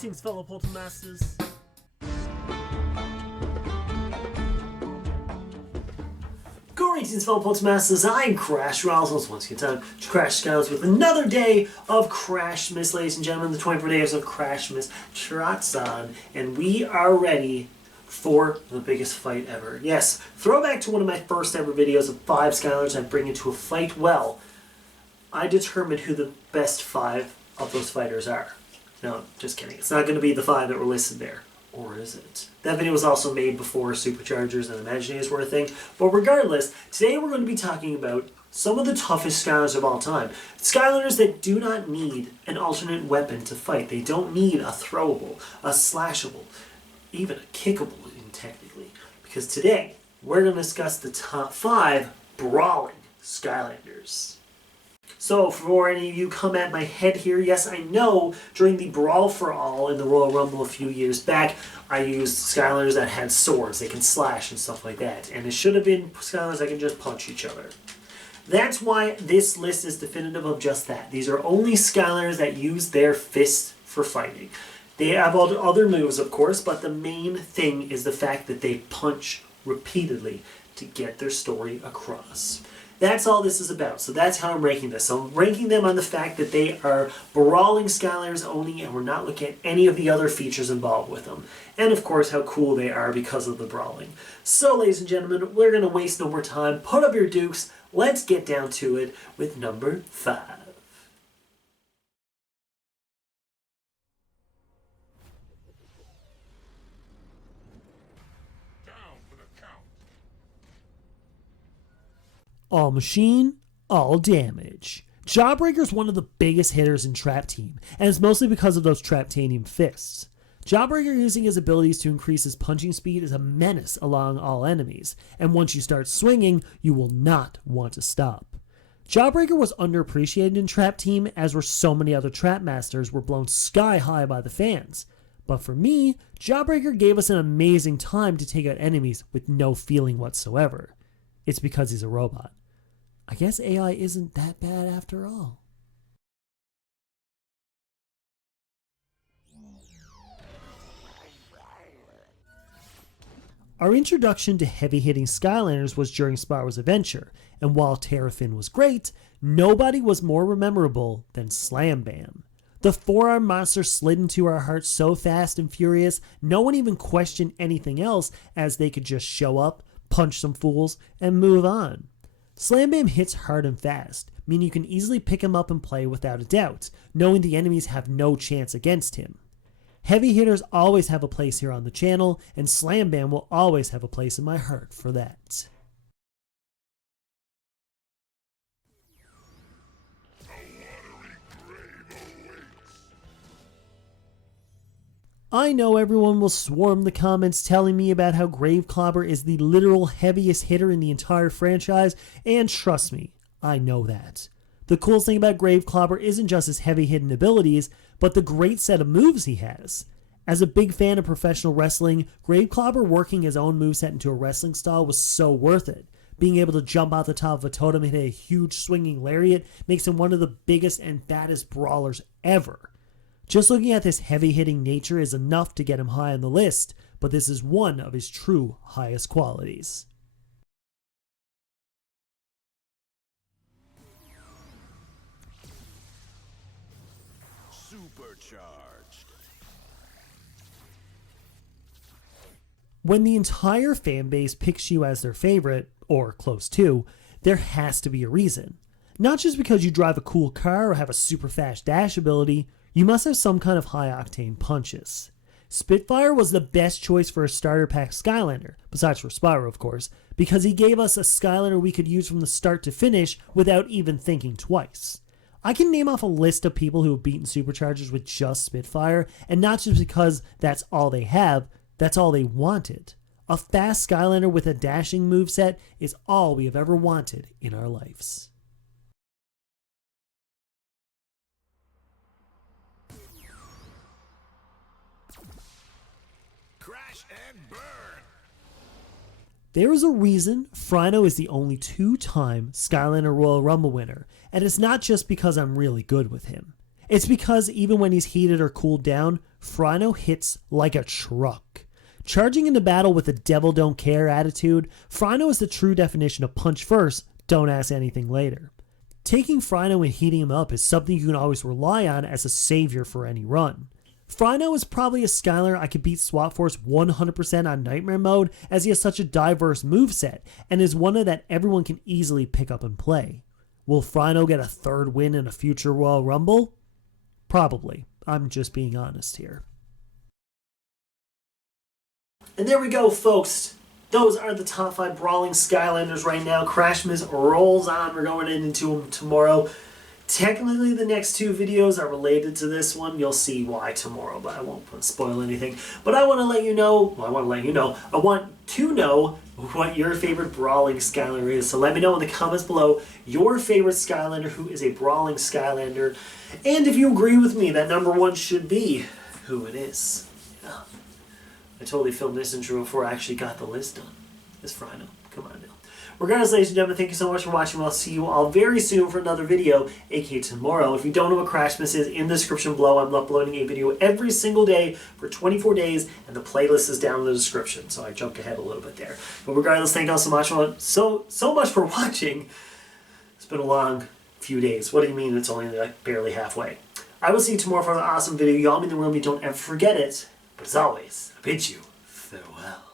Greetings, fellow Poltermasters. Greetings, fellow Poltermasters. I'm Rowsell. Once again, time to Crash Skylanders with another day of Crashmas, ladies and gentlemen. The 24 days of Crashmas trots on, and we are ready for the biggest fight ever. Yes, throwback to one of my first ever videos of 5 Skylanders I bring into a fight. Well, I determined who the best 5 of those fighters are. No, just kidding. It's not going to be the 5 that were listed there. Or is it? That video was also made before Superchargers and Imagineers were a thing. But regardless, today we're going to be talking about some of the toughest Skylanders of all time. Skylanders that do not need an alternate weapon to fight. They don't need a throwable, a slashable, even a kickable, technically. Because today, we're going to discuss the top 5 Brawling Skylanders. So, for any of you come at my head here, yes, I know during the Brawl for All in the Royal Rumble a few years back, I used Skylanders that had swords, they can slash and stuff like that. And it should have been Skylanders that can just punch each other. That's why this list is definitive of just that. These are only Skylanders that use their fists for fighting. They have all the other moves, of course, but the main thing is the fact that they punch repeatedly to get their story across. That's all this is about. So that's how I'm ranking this. So I'm ranking them on the fact that they are Brawling Skylanders only, and we're not looking at any of the other features involved with them. And of course, how cool they are because of the brawling. So, ladies and gentlemen, we're going to waste no more time. Put up your dukes. Let's get down to it with number 5. All machine, all damage. Jawbreaker's one of the biggest hitters in Trap Team, and it's mostly because of those Traptanium fists. Jawbreaker using his abilities to increase his punching speed is a menace along all enemies, and once you start swinging, you will not want to stop. Jawbreaker was underappreciated in Trap Team, as were so many other Trap Masters were blown sky high by the fans. But for me, Jawbreaker gave us an amazing time to take out enemies with no feeling whatsoever. It's because he's a robot. I guess AI isn't that bad after all. Our introduction to heavy-hitting Skylanders was during Spyro's adventure, and while Terrafin was great, nobody was more memorable than Slam Bam. The forearm monster slid into our hearts so fast and furious, no one even questioned anything else, as they could just show up, punch some fools, and move on. Slam Bam hits hard and fast, meaning you can easily pick him up and play without a doubt, knowing the enemies have no chance against him. Heavy hitters always have a place here on the channel, and Slam Bam will always have a place in my heart for that. I know everyone will swarm the comments telling me about how Graveclobber is the literal heaviest hitter in the entire franchise, and trust me, I know that. The coolest thing about Graveclobber isn't just his heavy-hitting abilities, but the great set of moves he has. As a big fan of professional wrestling, Graveclobber working his own moveset into a wrestling style was so worth it. Being able to jump out the top of a totem and hit a huge swinging lariat makes him one of the biggest and baddest brawlers ever. Just looking at this heavy-hitting nature is enough to get him high on the list, but this is one of his true highest qualities. Supercharged. When the entire fanbase picks you as their favorite, or close to, there has to be a reason. Not just because you drive a cool car or have a super fast dash ability, you must have some kind of high-octane punches. Spitfire was the best choice for a starter pack Skylander, besides for Spyro of course, because he gave us a Skylander we could use from the start to finish without even thinking twice. I can name off a list of people who have beaten Superchargers with just Spitfire, and not just because that's all they have, that's all they wanted. A fast Skylander with a dashing moveset is all we have ever wanted in our lives. Crash and burn. There is a reason Frino is the only 2-time Skylander Royal Rumble winner, and it's not just because I'm really good with him. It's because even when he's heated or cooled down, Frino hits like a truck. Charging into battle with a devil don't care attitude, Frino is the true definition of punch first, don't ask anything later. Taking Frino and heating him up is something you can always rely on as a savior for any run. Frino is probably a Skylander I could beat SWAT Force 100% on Nightmare mode, as he has such a diverse moveset and is one that everyone can easily pick up and play. Will Frino get a third win in a future Royal Rumble? Probably. I'm just being honest here. And there we go, folks. Those are the top 5 Brawling Skylanders right now. Crashmas rolls on. We're going into them tomorrow. Technically, the next 2 videos are related to this one. You'll see why tomorrow, but I won't spoil anything. But I want to let you know, I want to know what your favorite Brawling Skylander is. So let me know in the comments below your favorite Skylander who is a Brawling Skylander. And if you agree with me that number 1 should be who it is. Yeah. I totally filmed this intro before I actually got the list done. It's Frino. Come on now. Regardless, ladies and gentlemen, thank you so much for watching. I'll see you all very soon for another video, aka tomorrow. If you don't know what Crashmas is, in the description below, I'm uploading a video every single day for 24 days, and the playlist is down in the description. So I jumped ahead a little bit there. But regardless, thank you all so much for watching. It's been a long few days. What do you mean it's only like barely halfway? I will see you tomorrow for an awesome video. Y'all mean the world. Don't ever forget it. But as always, I bid you farewell.